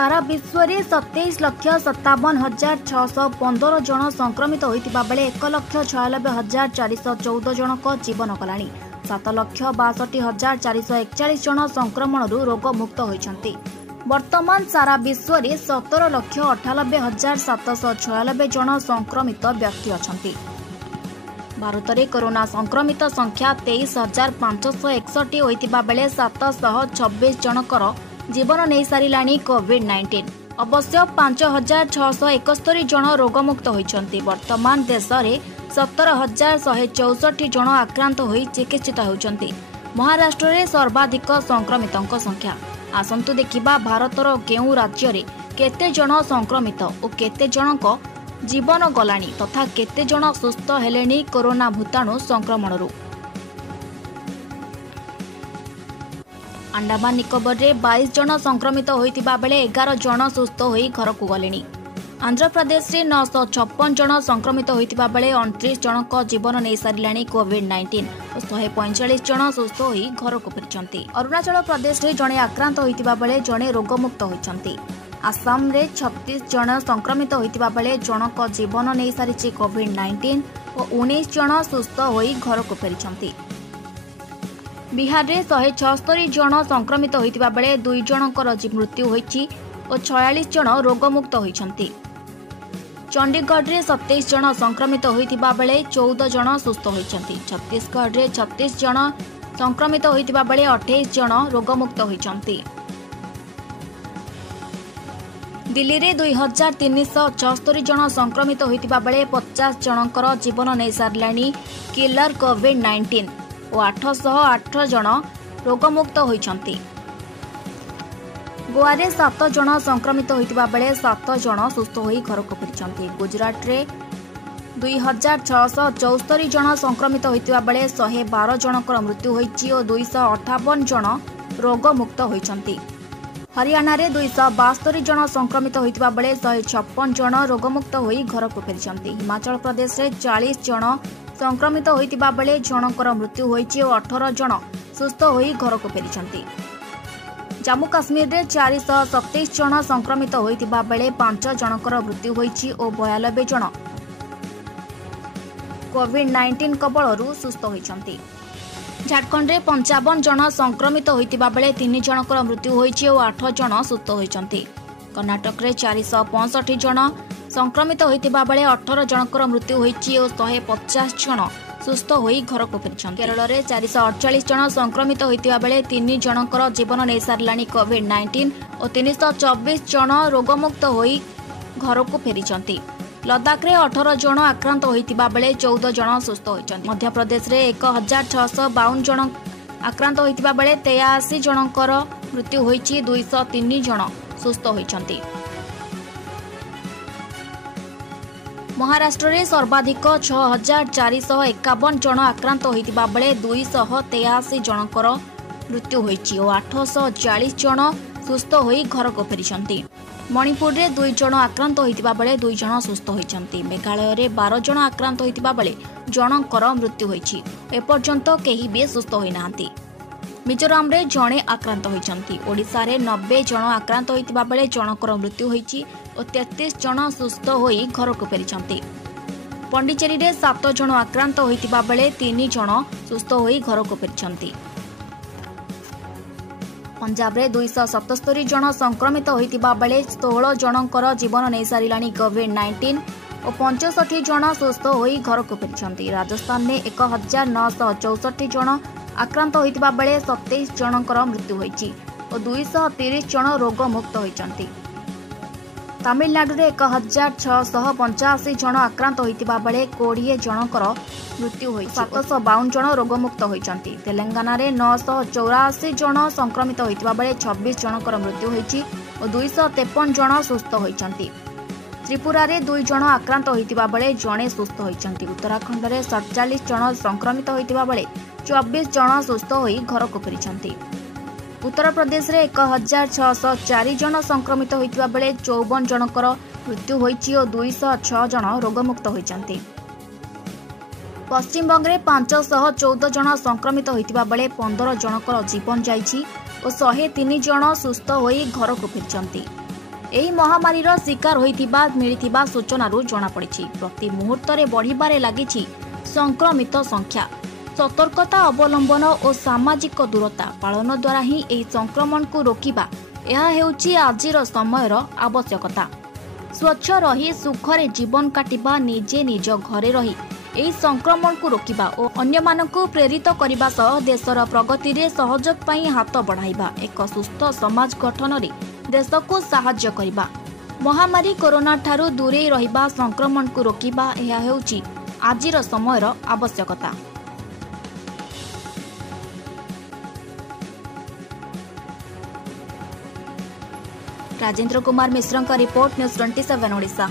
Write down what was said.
सारा विश्व में 27,57,615 जन संक्रमित होता बेले 1,96,414 जनक जीवन गलानी। 7,62,441 जन संक्रमण रोग मुक्त होती। वर्तमान सारा विश्व में 17,98,796 जन संक्रमित व्यक्ति अच्छा। भारत में कोरोना संक्रमित संख्या 23,561 होता बेले 726 जनकर जीवन नहीं सारा कोविड-19। अवश्य 5,671 जन रोगमुक्त होती। वर्तमान देश में 17,164 जन आक्रांत हो चिकित्सित होती। महाराष्ट्र में सर्वाधिक संक्रमितों संख्या। आसंतु देखिबा भारतर केउं राज्य रे केते जन संक्रमित और केते जनक जीवन गलानी तथा केते जन सुस्थ हेलेनी कोरोना भूताणु संक्रमण। अंडमान निकोबर रे 22 जन संक्रमित होता बेले 11 जन सुस्थ हो घर को गले। आंध्र प्रदेश रे 956 जन संक्रमित होता बेले 29 जनक जीवन नहीं सारा कोविड-19 और 145 जन सुस्थ हो घर को फिरती। अरुणाचल प्रदेश रे जड़े आक्रांत होता बेले जड़े रोगमुक्त होती। आसाम रे 36 जन संक्रमित होता बेले जनक जीवन नहीं सारी कोविड-19 और 19 जन सुस्थ हो घर को फेरी। बिहार रे 176 जन संक्रमित होता बेले 2 जनकर मृत्यु होती और 46 जन रोगमुक्त होती। चंडीगढ़ रे 27 जन संक्रमित होता बेले 14 जन सुस्थ होती। छत्तीसगढ़ रे 36 जन संक्रमित होता बेले 28 जन रोगमुक्त होती। दिल्ली रे 2,374 जन संक्रमित होता बेले 50 जनकर जीवन नहीं सारा किलर कोविड-19 और 808 जन रोगमुक्त होती। गोवा रे 7 जन संक्रमित होता बेले 7 जन सुस्थ हो घर को फिरती। गुजरात रे 2,674 जन संक्रमित होता बेले 112 जनकर मृत्यु होती और 258 जन रोगमुक्त होती। हरियाणा रे 272 जन संक्रमित होता बेले 156 जन रोगमुक्त हो घर को फिरती। हिमाचल प्रदेश रे 40 जन संक्रमित होता बेले जनकर मृत्यु होती और 18 जन सुस्थ हो घर को फेरी। जम्मू काश्मीर रे 427 जन संक्रमित होता बेले 5 जनकर मृत्यु होती और 92 जन कोविड-19 कबलरू सुस्थ होती। झारखंड रे 55 जन संक्रमित होता बेले 3 जनकर मृत्यु होती और 8 जन सुस्थ होती। कर्नाटक रे 465 जन संक्रमित होता बेले 18 जनकर मृत्यु होती और 150 जन सुस्थ हो घर को फिरती। केरल में 448 जन संक्रमित होता बेले 3 जनकर जीवन नहीं सारा कोविड-19 और 324 जन रोगमुक्त हो घर को फेरी। लद्दाख रे 18 जन आक्रांत होता बेले 14 जन सुस्थ होती। मध्य प्रदेश रे 1,652 जन आक्रांत होता बेले 83 जनकर मृत्यु होती। 203 जन सुस्थ होती। महाराष्ट्र में सर्वाधिक 6,451 जन आक्रांत होता बेले 283 जनकर मृत्यु होती और 840 जन सुस्थ हो घर को फेरी। मणिपुर में 2 जन आक्रांत होता बेले 2 जन सुस्थ होती। मेघालय में 12 जन आक्रांत होता बेले जनकर मृत्यु होती। एपर्यंत केही भी सुस्थ होना। मिजोराम रे जड़े आक्रांत होती। ओडिशा रे 90 जन आक्रांत होता बेले जनकर मृत्यु होती और 33 जन सुस्थ हो घर को फेरी। पंडिचेरी रे 7 जन आक्रांत होता बेले 3 जन सुस्थ हो घर को फेरी। पंजाब रे 277 जन संक्रमित होता बेले 16 जनकर जीवन नहीं सारा कोविड-19 और 65 जन सुस्थ हो घर को फेरी। राजस्थान में 1,964 जन आक्रांत होता बेले 27 जनकर मृत्यु होती और 230 जन रोगमुक्त होती। तमिलनाडु में 1,685 जन आक्रांत होता बेले 20 जनकर मृत्यु होती। 752 जन रोगमुक्त होती। तेलंगाना रे 984 जन संक्रमित होता बेले 26 जनकर मृत्यु होती और 253 जन सुस्थ होती। त्रिपुरा रे 2 जन आक्रांत होता बेले जड़े सुस्थ होती। उत्तराखंड में 47 जन संक्रमित होता बेले 24 जन सुस्थ हो घर को फेरी। उत्तर प्रदेश रे 1,604 जन संक्रमित होता बेले 54 जनकर मृत्यु होती और 206 जन रोगमुक्त होती। पश्चिम बंग में 514 जन संक्रमित होता बेले 15 जनकर जीवन जाइछि और 103 जन सुस्थ हो घर को फेरी। ଏହି ମହାମାରୀର ଶିକାର ହୋଇଥିବା ମିଳିଥିବା ସୂଚନାରୁ ଜଣାପଡ଼ିଛି ପ୍ରତି ମୁହୂର୍ତ୍ତରେ ବଢ଼ିବାରେ ଲାଗିଛି ସଂକ୍ରମିତ ସଂଖ୍ୟା। ସତର୍କତା ଅବଲମ୍ବନ ଓ ସାମାଜିକ ଦୂରତା ପାଳନ ଦ୍ୱାରା ହିଁ ଏହି ସଂକ୍ରମଣକୁ ରୋକିବା ଏହା ହେଉଛି ଆଜିର ସମୟର ଆବଶ୍ୟକତା। ସ୍ୱଚ୍ଛ ରହି ସୁଖରେ ଜୀବନ କାଟିବା, ନିଜେ ନିଜ ଘରେ ରହି ଏହି ସଂକ୍ରମଣକୁ ରୋକିବା ଓ ଅନ୍ୟମାନଙ୍କୁ ପ୍ରେରିତ କରିବା ସହ ଦେଶର ପ୍ରଗତିରେ ସହଯୋଗ ପାଇଁ ହାତ ବଢ଼ାଇବା, ଏକ ସୁସ୍ଥ ସମାଜ ଗଠନରେ ଦେଶକୁ ସାହାଯ୍ୟ କରିବା। ମହାମାରୀ କରୋନା ଠାରୁ ଦୂରେଇ ରହିବା, ସଂକ୍ରମଣକୁ ରୋକିବା ଏହା ହେଉଛି ଆଜିର ସମୟର ଆବଶ୍ୟକତା। Rajendra Kumar Mishra report news 27 Odisha.